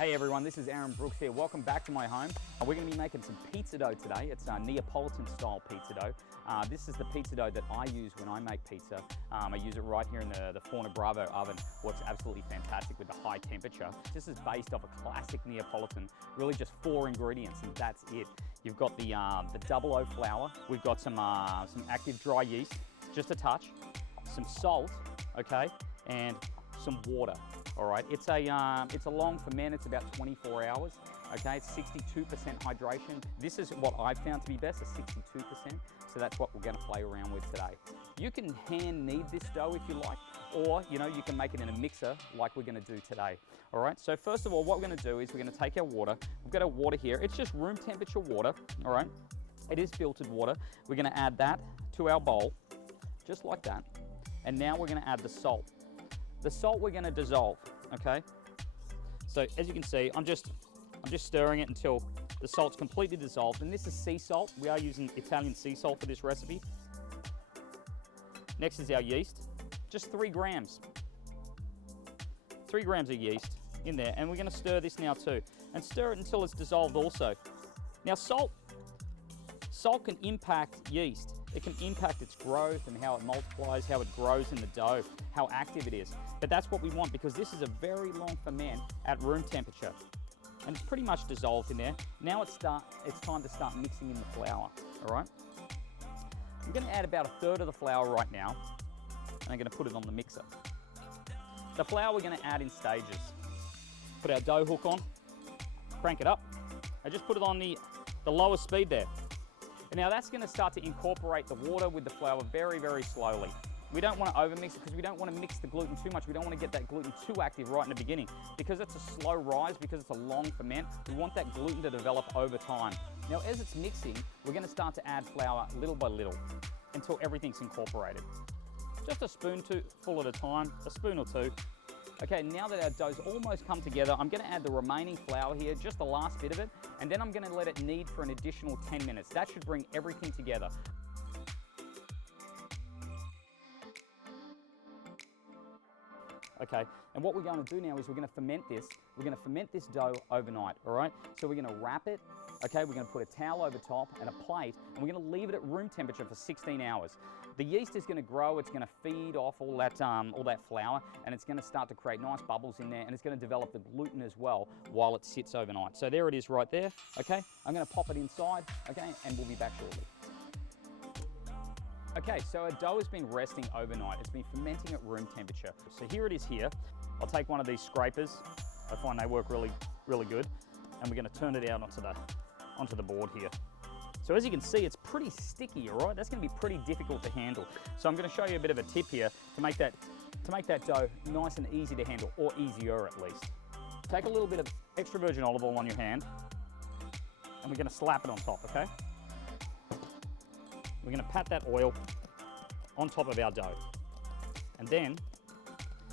Hey everyone, this is Aaron Brooks here. Welcome back to my home. We're going to be making some pizza dough today. It's Neapolitan style pizza dough. This is the pizza dough that I use when I make pizza. I use it right here in the Forno Bravo oven. Works absolutely fantastic with the high temperature. This is based off a classic Neapolitan, really just 4 ingredients and that's it. You've got the 00 flour. We've got some active dry yeast, just a touch, some salt, okay, and some water. All right, it's a long ferment. It's about 24 hours. Okay, it's 62% hydration. This is what I've found to be best, a 62%. So that's what we're going to play around with today. You can hand knead this dough if you like, or you can make it in a mixer like we're going to do today. All right. So first of all, what we're going to do is we're going to take our water. We've got our water here. It's just room temperature water. All right. It is filtered water. We're going to add that to our bowl, just like that. And now we're going to add the salt. The salt we're going to dissolve, okay? So as you can see, I'm just stirring it until the salt's completely dissolved. And this is sea salt. We are using Italian sea salt for this recipe. Next is our yeast, just 3 grams. 3 grams of yeast in there. And we're going to stir this now too. And stir it until it's dissolved also. Now salt can impact yeast. It can impact its growth and how it multiplies, how it grows in the dough, how active it is. But that's what we want because this is a very long ferment at room temperature. And it's pretty much dissolved in there. Now it's time to start mixing in the flour, all right? I'm gonna add about 1/3 of the flour right now, and I'm gonna put it on the mixer. The flour we're gonna add in stages. Put our dough hook on, crank it up, and just put it on the lower speed there. And now that's going to start to incorporate the water with the flour very, very slowly. We don't want to overmix it because we don't want to mix the gluten too much. We don't want to get that gluten too active right in the beginning. Because it's a slow rise, because it's a long ferment, we want that gluten to develop over time. Now as it's mixing, we're going to start to add flour little by little until everything's incorporated. Just a spoonful at a time, a spoon or two. Okay, now that our dough's almost come together, I'm going to add the remaining flour here, just the last bit of it, and then I'm going to let it knead for an additional 10 minutes. That should bring everything together. Okay, and what we're going to do now is we're going to ferment this. We're going to ferment this dough overnight, all right? So we're going to wrap it, okay? We're going to put a towel over top and a plate, and we're going to leave it at room temperature for 16 hours. The yeast is going to grow, it's going to feed off all that flour, and it's going to start to create nice bubbles in there, and it's going to develop the gluten as well while it sits overnight. So there it is right there, okay? I'm going to pop it inside, okay? And we'll be back shortly. Okay, so our dough has been resting overnight. It's been fermenting at room temperature. So here it is here. I'll take one of these scrapers. I find they work really, really good. And we're gonna turn it out onto the board here. So as you can see, it's pretty sticky, all right? That's gonna be pretty difficult to handle. So I'm gonna show you a bit of a tip here to make that dough nice and easy to handle, or easier at least. Take a little bit of extra virgin olive oil on your hand, and we're gonna slap it on top, okay? We're going to pat that oil on top of our dough. And then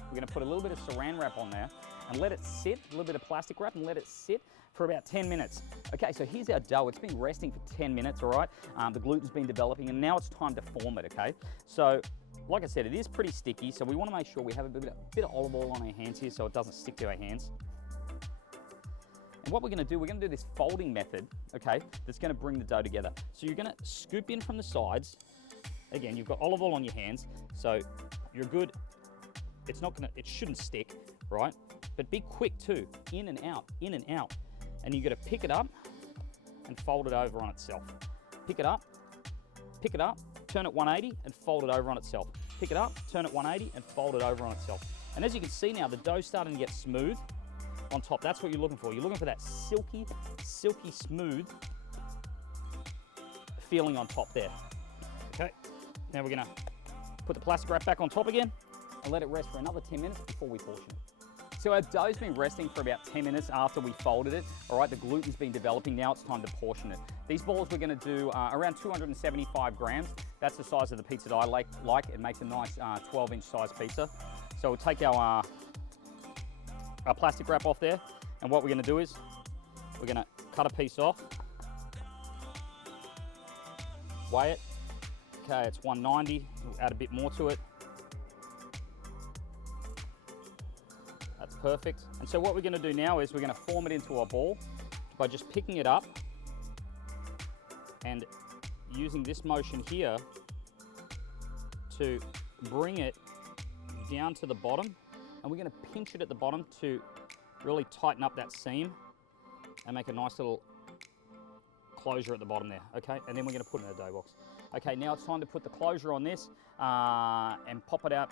we're going to put a little bit of saran wrap on there and let it sit, a little bit of plastic wrap, and let it sit for about 10 minutes. Okay, so here's our dough. It's been resting for 10 minutes, all right? The gluten's been developing, and now it's time to form it, okay? So, like I said, it is pretty sticky, so we want to make sure we have a bit of olive oil on our hands here so it doesn't stick to our hands. And what we're going to do this folding method, okay, that's going to bring the dough together. So you're going to scoop in from the sides. Again, you've got olive oil on your hands, so you're good. It shouldn't stick, right? But be quick too, in and out, in and out. And you've got to pick it up and fold it over on itself. Pick it up, turn it 180 and fold it over on itself. Pick it up, turn it 180 and fold it over on itself. And as you can see now, the dough's starting to get smooth on top. That's what you're looking for. You're looking for that silky, smooth feeling on top there. Okay, now we're gonna put the plastic wrap back on top again and let it rest for another 10 minutes before we portion it. So our dough's been resting for about 10 minutes after we folded it. All right, the gluten's been developing. Now it's time to portion it. These balls we're gonna do around 275 grams. That's the size of the pizza that I like. It makes a nice 12-inch size pizza. So we'll take our plastic wrap off there, and what we're going to do is we're going to cut a piece off, weigh it. Okay, it's 190. We'll add a bit more to it. That's perfect. And so what we're gonna do now is we're gonna form it into a ball by just picking it up and using this motion here to bring it down to the bottom. And we're gonna pinch it at the bottom to really tighten up that seam and make a nice little closure at the bottom there, okay? And then we're gonna put it in a dough box. Okay, now it's time to put the closure on this and pop it up.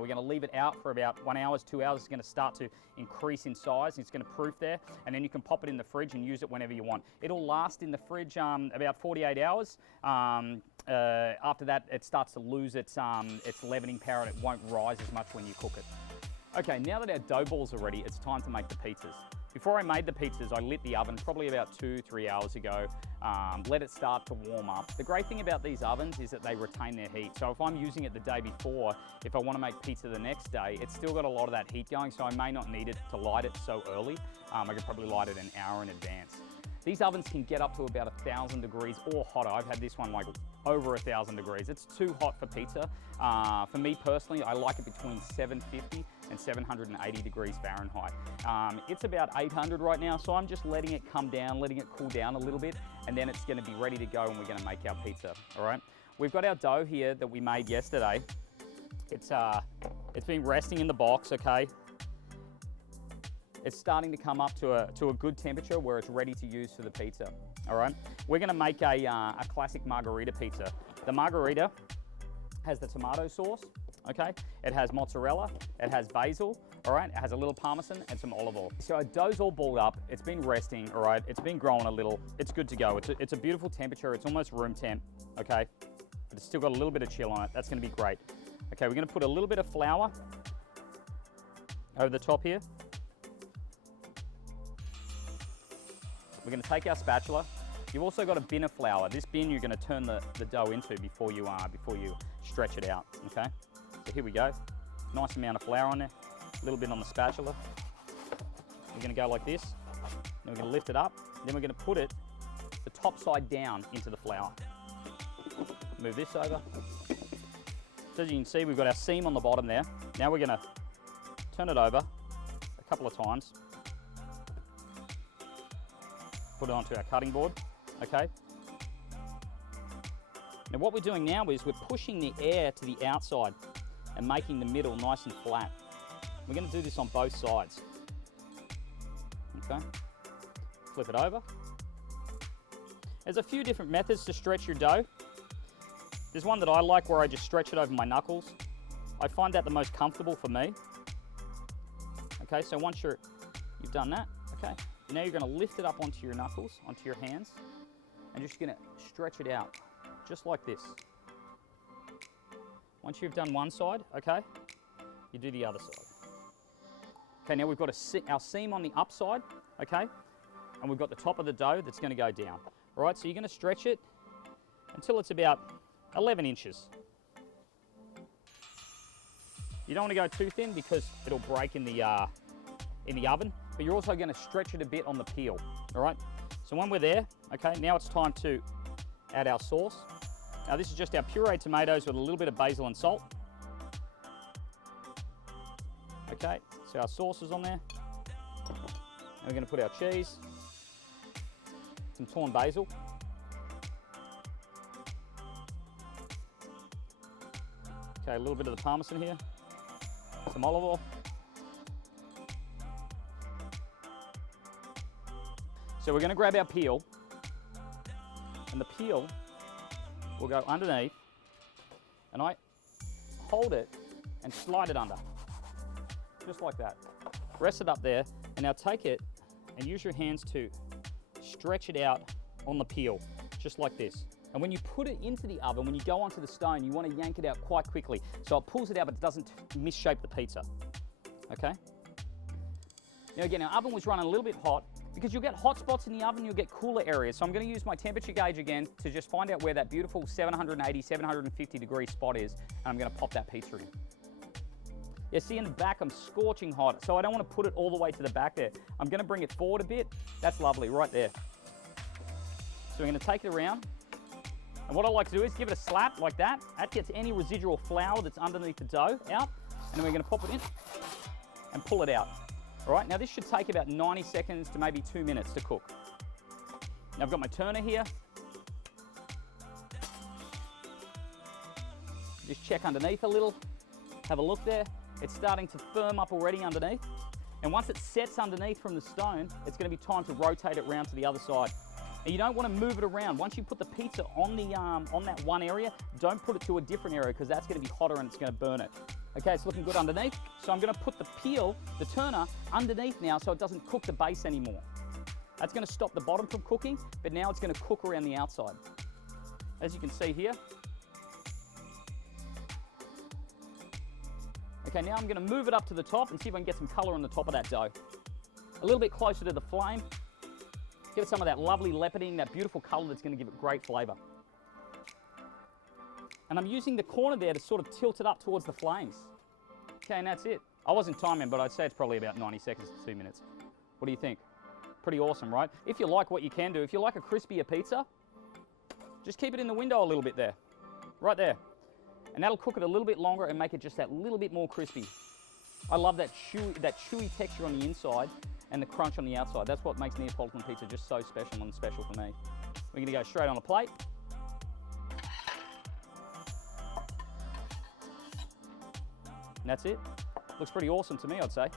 We're gonna leave it out for about 1 hour, 2 hours. It's gonna start to increase in size. It's gonna proof there, and then you can pop it in the fridge and use it whenever you want. It'll last in the fridge about 48 hours. After that, it starts to lose its leavening power and it won't rise as much when you cook it. Okay, now that our dough balls are ready, it's time to make the pizzas. Before I made the pizzas, I lit the oven probably about 2-3 hours ago, let it start to warm up. The great thing about these ovens is that they retain their heat. So if I'm using it the day before, if I want to make pizza the next day, it's still got a lot of that heat going, so I may not need it to light it so early. I could probably light it an hour in advance. These ovens can get up to about 1,000 degrees or hotter. I've had this one like over 1,000 degrees. It's too hot for pizza. For me personally, I like it between 750 and 780 degrees Fahrenheit. It's about 800 right now, so I'm just letting it come down, letting it cool down a little bit, and then it's gonna be ready to go and we're gonna make our pizza, all right? We've got our dough here that we made yesterday. It's been resting in the box, okay? It's starting to come up to a good temperature where it's ready to use for the pizza, all right? We're gonna make a classic margarita pizza. The margarita has the tomato sauce, okay? It has mozzarella, it has basil, all right? It has a little parmesan and some olive oil. So our dough's all balled up, it's been resting, all right? It's been growing a little, it's good to go. It's a beautiful temperature, it's almost room temp, okay? But it's still got a little bit of chill on it, that's gonna be great. Okay, we're gonna put a little bit of flour over the top here. We're gonna take our spatula. You've also got a bin of flour. This bin you're gonna turn the dough into before you stretch it out, okay? So here we go. Nice amount of flour on there, a little bit on the spatula. We're gonna go like this, then we're gonna lift it up, then we're gonna put it the top side down into the flour. Move this over. So as you can see, we've got our seam on the bottom there. Now we're gonna turn it over a couple of times. Put it onto our cutting board, okay? Now what we're doing now is we're pushing the air to the outside and making the middle nice and flat. We're gonna do this on both sides, okay? Flip it over. There's a few different methods to stretch your dough. There's one that I like where I just stretch it over my knuckles. I find that the most comfortable for me. Okay, so once you've done that, okay? Now you're gonna lift it up onto your knuckles, onto your hands, and you're just gonna stretch it out, just like this. Once you've done one side, okay, you do the other side. Okay, now we've got our seam on the upside, okay, and we've got the top of the dough that's gonna go down. All right, so you're gonna stretch it until it's about 11 inches. You don't wanna go too thin because it'll break in the oven, but you're also gonna stretch it a bit on the peel, all right? So when we're there, okay, now it's time to add our sauce. Now this is just our pureed tomatoes with a little bit of basil and salt. Okay, so our sauce is on there. And we're gonna put our cheese, some torn basil. Okay, a little bit of the parmesan here, some olive oil. So we're gonna grab our peel, and the peel will go underneath, and I hold it and slide it under, just like that. Rest it up there, and now take it and use your hands to stretch it out on the peel, just like this. And when you put it into the oven, when you go onto the stone, you wanna yank it out quite quickly. So it pulls it out, but it doesn't misshape the pizza, okay? Now again, our oven was running a little bit hot, because you'll get hot spots in the oven, you'll get cooler areas. So I'm gonna use my temperature gauge again to just find out where that beautiful 780, 750 degree spot is, and I'm gonna pop that pizza in. Yeah, see in the back, I'm scorching hot, so I don't wanna put it all the way to the back there. I'm gonna bring it forward a bit. That's lovely, right there. So we're gonna take it around, and what I like to do is give it a slap like that. That gets any residual flour that's underneath the dough out, and then we're gonna pop it in and pull it out. All right, now this should take about 90 seconds to maybe 2 minutes to cook. Now I've got my turner here. Just check underneath a little, have a look there. It's starting to firm up already underneath. And once it sets underneath from the stone, it's gonna be time to rotate it around to the other side. And you don't wanna move it around. Once you put the pizza on that one area, don't put it to a different area because that's gonna be hotter and it's gonna burn it. Okay, it's looking good underneath. So I'm gonna put the peel, the turner, underneath now so it doesn't cook the base anymore. That's gonna stop the bottom from cooking, but now it's gonna cook around the outside. As you can see here. Okay, now I'm gonna move it up to the top and see if I can get some color on the top of that dough. A little bit closer to the flame. Give it some of that lovely leoparding, that beautiful color that's gonna give it great flavor. And I'm using the corner there to sort of tilt it up towards the flames. Okay, and that's it. I wasn't timing, but I'd say it's probably about 90 seconds to 2 minutes. What do you think? Pretty awesome, right? If you like what you can do, if you like a crispier pizza, just keep it in the window a little bit there, right there. And that'll cook it a little bit longer and make it just that little bit more crispy. I love that chewy texture on the inside and the crunch on the outside. That's what makes Neapolitan pizza just so special and special for me. We're gonna go straight on a plate. And that's it. Looks pretty awesome to me, I'd say.